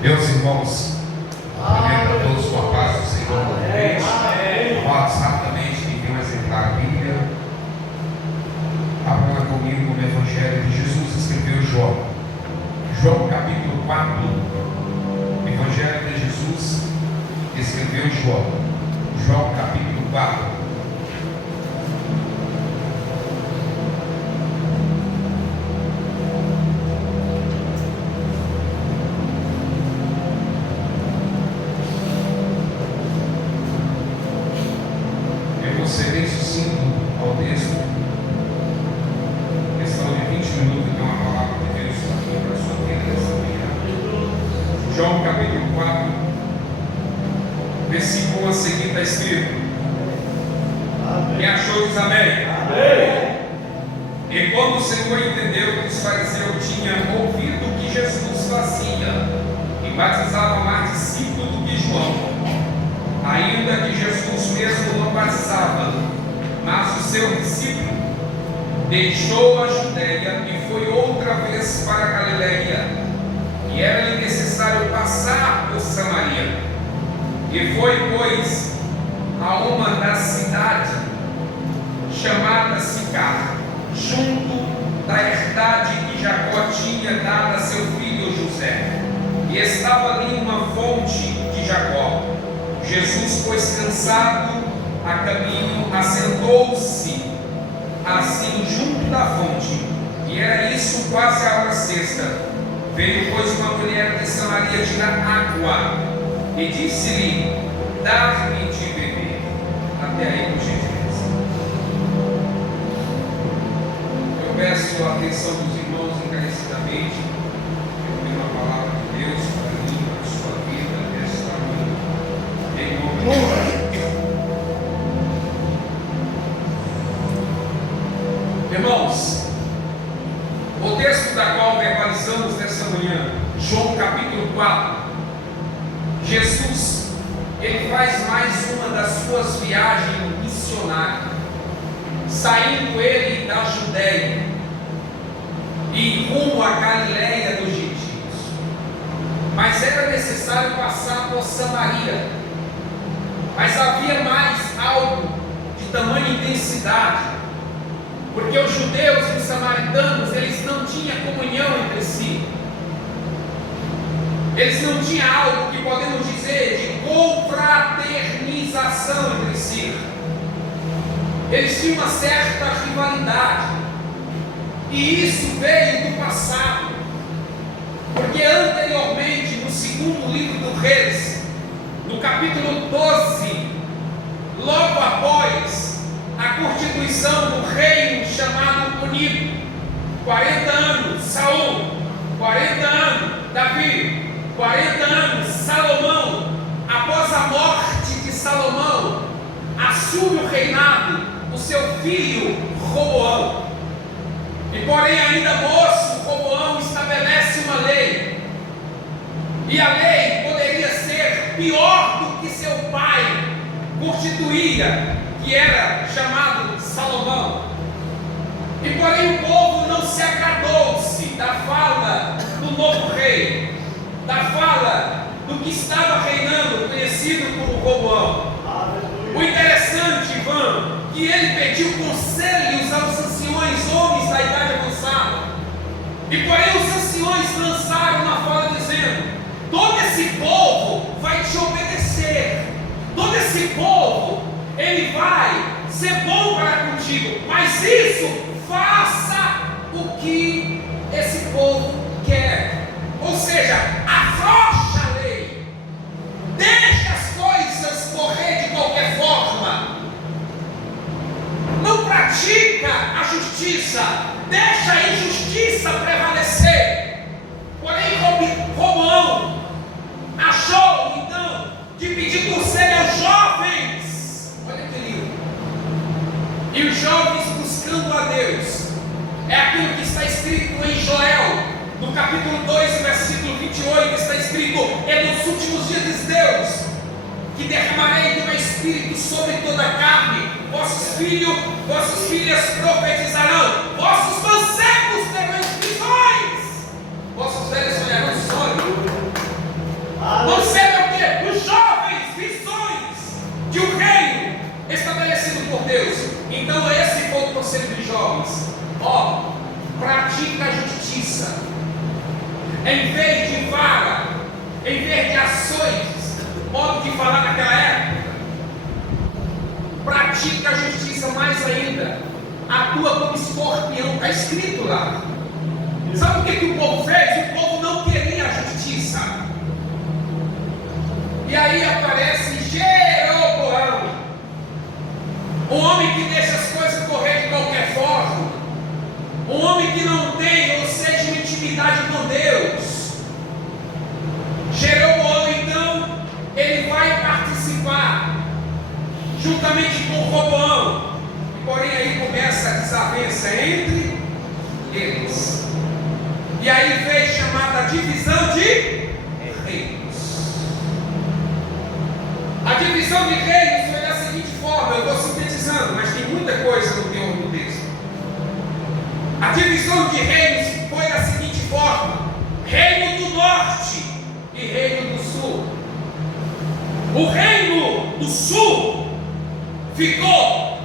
Meus irmãos, cumprimento a todos com a paz do Senhor. Amados, rapidamente, quem tem um exemplar da Bíblia, abra comigo no Evangelho de Jesus, escreveu João. João capítulo 4. Evangelho de Jesus, escreveu João. João capítulo 4. Ser bem sucinto ao texto, questão de 20 minutos, então a palavra de Deus aqui para a sua vida nessa manhã. João capítulo 4, versículo a seguir está escrito: quem achou diz amém. Amém. E quando o Senhor entendeu que os fariseus tinham ouvido o que Jesus fazia e batizava mais discípulos do que João, ainda que Jesus mesmo não batizava, mas o seu discípulo, deixou a Judeia e foi outra vez para a Galileia, e era-lhe necessário passar por Samaria. E foi, pois, a uma das cidades chamada Sicar, junto da herdade que Jacó tinha dado a seu filho José, e estava ali uma fonte de Jacó. Jesus, pois cansado a caminho, assentou-se assim junto da fonte, e era isso quase a hora sexta. Veio, pois, uma mulher de Samaria tirar água, e disse-lhe: dá-me de beber. Até aí, por gentileza. Eu peço a atenção dos irmãos encarecidamente. Eu tenho uma palavra de Deus para mim, para a sua vida, nesta manhã. Em nome de Jesus. Irmãos, o texto da qual verbalizamos nessa manhã, João capítulo 4, Jesus, ele faz mais uma das suas viagens missionárias, saindo ele da Judéia e rumo à Galileia dos gentios, mas era necessário passar por Samaria. Mas havia mais algo de tamanha intensidade, porque os judeus e os samaritanos, eles não tinham comunhão entre si, eles não tinham algo que podemos dizer de confraternização entre si, eles tinham uma certa rivalidade, e isso veio do passado, porque anteriormente, no segundo livro do Reis, no capítulo 12, logo após a constituição do reino chamado Unido, 40 anos Saul, 40 anos Davi, 40 anos Salomão. Após a morte de Salomão, assume o reinado o seu filho Roboão. E porém ainda moço, Roboão estabelece uma lei, e a lei poderia ser pior do que seu pai constituía, que era chamado Salomão. E porém o povo não se agradou-se da fala do novo rei, da fala do que estava reinando, conhecido como Roboão. O interessante, Ivan, que ele pediu conselhos aos anciões, homens da idade avançada, e porém os anciões lançaram na fala dizendo: todo esse povo vai te obedecer, todo esse povo, ele vai ser bom para contigo, mas isso, faça o que esse povo quer. Ou seja, afrouxa a lei, deixa as coisas correr de qualquer forma, não pratica a justiça, deixa a injustiça prevalecer. Porém Roboão achou então de pedir conselho aos jovens. Olha que lindo. E os jovens buscando a Deus, é aquilo que está escrito em Joel, no capítulo 2, versículo 28, está escrito: e nos últimos dias diz Deus, que derramarei do meu espírito sobre toda a carne, vossos filhos, vossas filhas profetizarão, vossos mancebos terão visões, vossos velhos sonharão sonhos. em vez de vara, em vez de açoites, modo de falar naquela época, pratica a justiça mais ainda, atua como escorpião, está escrito lá. Sabe o que o povo fez? O povo não queria a justiça. E aí aparece Jeroboão, um homem que deixa as coisas correr de qualquer forma, um homem que não tem, ou seja, uma intimidade com Deus. Jeroboão, então, ele vai participar juntamente com Roboão, porém aí começa a desavença entre eles. E aí vem chamada divisão de reinos. A divisão de reinos foi da seguinte forma, eu vou sintetizando, mas tem muita coisa no teor do texto. A divisão de reinos foi da seguinte forma: reino do norte e reino do sul. O reino do sul ficou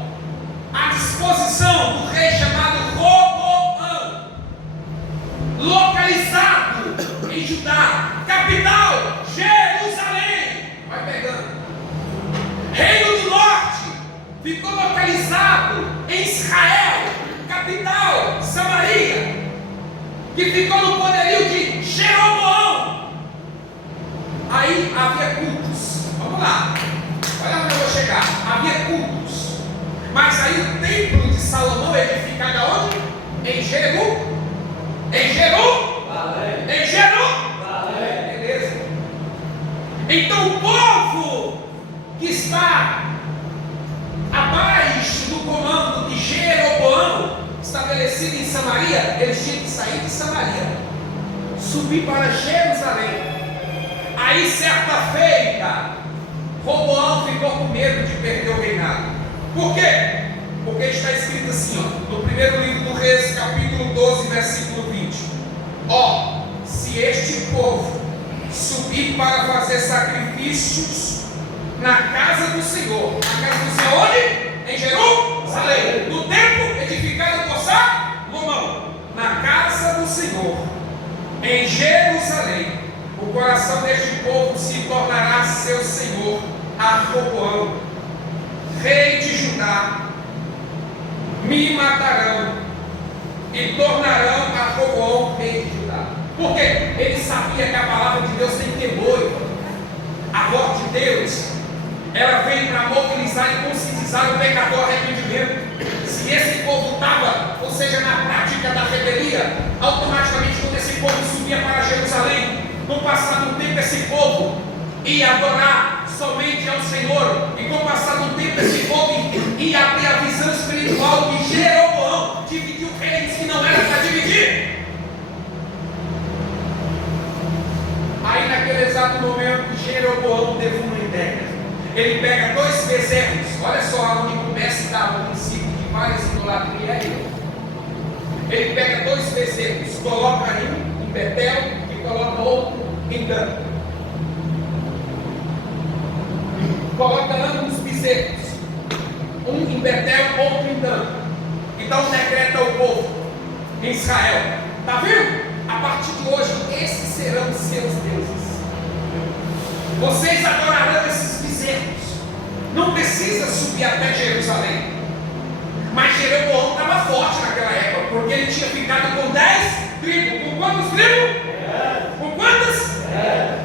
à disposição do rei chamado Roboão, localizado em Judá, capital Jerusalém. Vai pegando. Reino do norte ficou localizado em Israel, capital Samaria, que ficou no poderio de Jeroboão. Aí havia cultos. Vamos lá, olha onde eu vou chegar. Havia cultos, mas aí o templo de Salomão é edificado aonde? Em Jerusalém. Beleza. Então o povo que está abaixo do comando de Jeroboão, estabelecido em Samaria, eles tinham que sair de Samaria, subir para Jerusalém. Aí certa feita, Roboão ficou com medo de perder o reinado. Por quê? Porque está escrito assim, ó, no primeiro livro do Reis, capítulo 12, versículo 20. Ó, se este povo subir para fazer sacrifícios na casa do Senhor, na casa do Senhor onde? Em Jerusalém, no templo edificado por Salomão, na casa do Senhor, em Jerusalém, o coração deste povo se tornará seu senhor, a Roboão, rei de Judá. Me matarão e tornarão a Roboão rei de Judá. Porque ele sabia que a palavra de Deus tem temor. A voz de Deus, ela vem para mobilizar e conscientizar o pecador ao arrependimento. Se esse povo estava, ou seja, na prática da rebelias, automaticamente quando esse povo subia para Jerusalém, no passado um tempo esse povo ia adorar somente ao Senhor, e com o passar do tempo esse povo ia abrir a visão espiritual de Jeroboão, dividiu reinos que não era para dividir. Aí naquele exato momento Jeroboão teve uma ideia. Ele pega 2 bezerros, olha só onde começa a dar o princípio de várias idolatrias. Ele pega 2 bezerros, coloca um em Betel e coloca outro em Dan. Coloca ambos os bezerros, um em Betel, outro em Dan. Então decreta o povo em Israel: está vendo? A partir de hoje, esses serão os seus deuses. Vocês adorarão esses bezerros. Não precisa subir até Jerusalém. Mas Jeroboão estava forte naquela época, porque ele tinha ficado com 10 tribos. Com quantas tribos? Com quantas?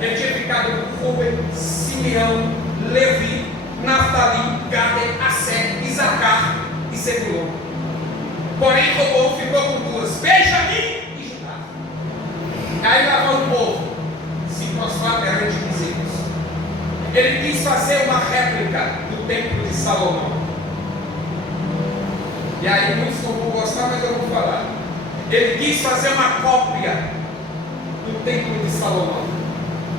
Ele tinha ficado com Rubem, Simeão, Levi, Naftali, Gade, Asser, Isacar e Zebulon. Porém, Roboão ficou com 2, Benjamim e Judá. Aí lá vai o povo se prostrar perante os ídolos. Ele quis fazer uma réplica do templo de Salomão. E aí muitos não vão gostar, mas eu vou falar. Ele quis fazer uma cópia do templo de Salomão.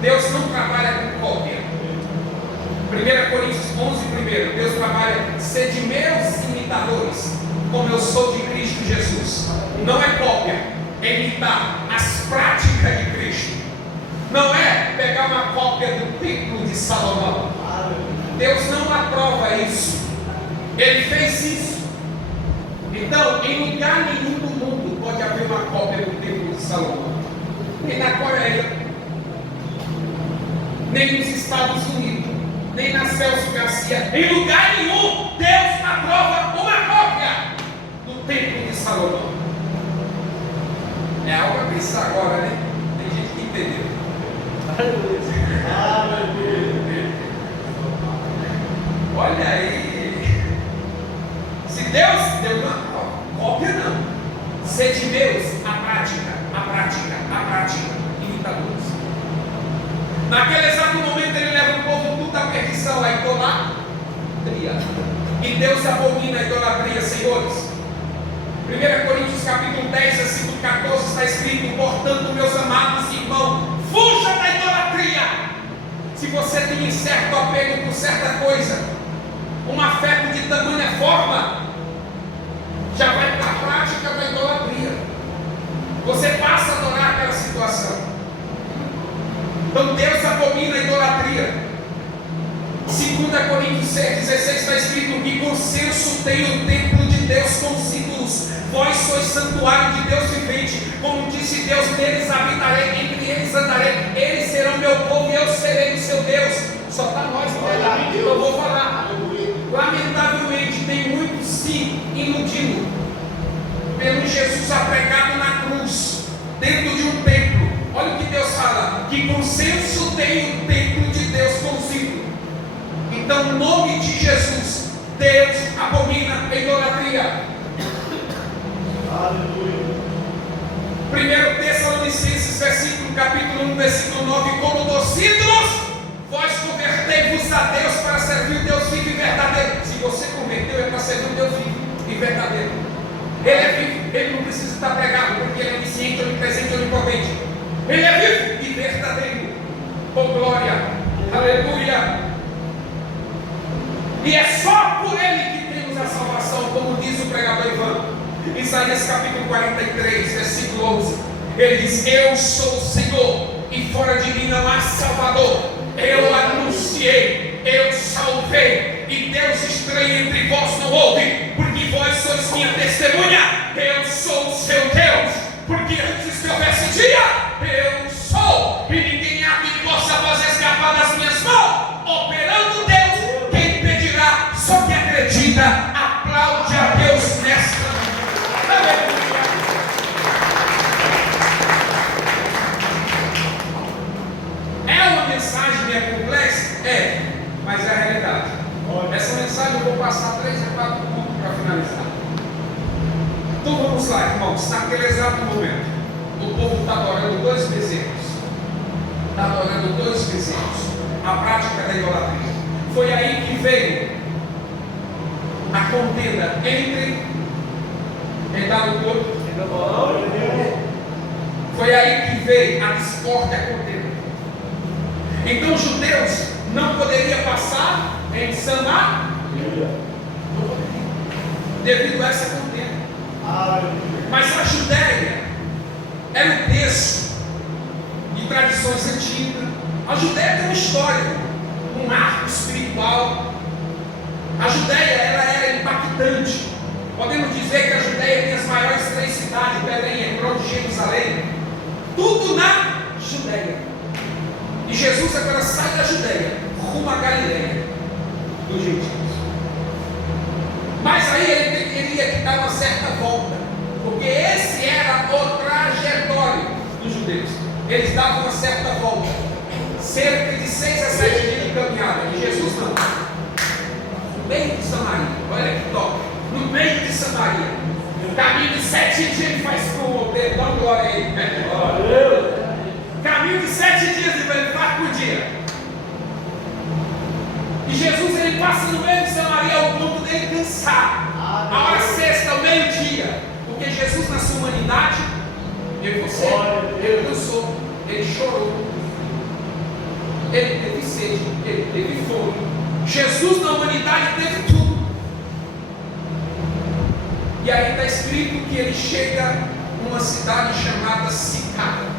Deus não trabalha com cópia. 1 Coríntios 11, primeiro, Deus trabalha: sede meus imitadores, como eu sou de Cristo Jesus. Não é cópia, é imitar as práticas de Cristo. Não é pegar uma cópia do templo de Salomão. Deus não aprova isso. Ele fez isso. Então, em lugar nenhum do mundo pode haver uma cópia do templo de Salomão. que na Coreia, nem nos Estados Unidos, nem na Celso Garcia, em lugar nenhum, Deus aprova uma cópia do templo de Salomão. É algo a pensar agora, né? Tem gente que entendeu. Olha aí. Se Deus deu uma cópia, não. Ser de Deus, a prática, imitadores. Naquele exato momento ele leva o povo tudo à perdição, a idolatria. E Deus abomina a idolatria, senhores. 1 Coríntios capítulo 10, versículo 14 está escrito: portanto, meus amados irmãos, fuja da idolatria. Se você tem certo apego por certa coisa, um afeto de tamanha forma, já vai para a prática da idolatria. Você passa a adorar aquela situação. Então Deus abomina a idolatria. 2 Coríntios 6,16 está escrito que com censo tem o templo de Deus com os ídolos. Vós sois santuário de Deus vivente. Como disse Deus, neles habitarei, entre eles andarei. Eles serão meu povo e eu serei o seu Deus. Só está nós, que eu vou falar. Lamentavelmente tem muitos sim iludindo pelo Jesus apregado na cruz, dentro de um templo. Olha o que Deus fala: que com censo tem o templo de Deus com os ídolos. Então, no nome de Jesus, Deus abomina a idolatria. Aleluia. 1 Tessalonicenses, capítulo 1, versículo 9: como dos ídolos, vós convertei-vos a Deus para servir o Deus vivo e verdadeiro. Se você converteu, é para servir o Deus vivo e verdadeiro. Ele é vivo, ele não precisa estar pregado, porque ele é onisciente, onipresente, onipotente. Ele é vivo e verdadeiro. Oh glória, aleluia. E é só por ele que temos a salvação, como diz o pregador Ivan. Isaías capítulo 43, versículo 11. Ele diz: eu sou o Senhor, e fora de mim não há Salvador. Eu anunciei, eu salvei, e Deus estranho entre vós não houve, porque vós sois minha testemunha. Eu sou o seu Deus, porque antes que houvesse dia, eu sou, e ninguém há que possa vos escapar das minhas mãos. Operando Deus, quem impedirá? Só que acredita, aplaude a Deus nesta. É uma mensagem meio complexa? É, mas é a realidade. Essa mensagem eu vou passar 3 a 4 pontos para finalizar. Então vamos lá, irmãos. Naquele exato momento, o povo está adorando 2 bezerros. Está adorando 2 bezerros. A prática da idolatria. Foi aí que veio a contenda entre quem está no corpo. Foi aí que veio a discórdia, a contenda. Então os judeus não poderiam passar em Samaria devido a essa contenda. Mas a Judéia era um berço de tradições antigas. A Judéia tem uma história, um arco espiritual. A Judéia ela era impactante. Podemos dizer que a Judéia tem as maiores 3 cidades: Belém, Hebron e Jerusalém. Tudo na Judéia. E Jesus agora sai da Judéia, rumo à Galileia dos gentios. Mas aí ele teria que dar uma certa volta, porque esse era o trajetório dos judeus. Eles davam uma certa volta, cerca de 6 a 7 dias de caminhada. E Jesus não. No meio de Samaria, olha que top. No meio de Samaria, caminho de 7 dias ele faz com o dedo, dá glória a ele. Caminho de 7 dias ele faz por dia. E Jesus ele passa no meio de Samaria ao ponto dele cansar. A hora sexta, ao meio-dia. Porque Jesus na sua humanidade, eu e você, ele cansou, ele chorou, ele teve sede, ele teve fome. Jesus na humanidade teve tudo. E aí está escrito que ele chega numa cidade chamada Sicar.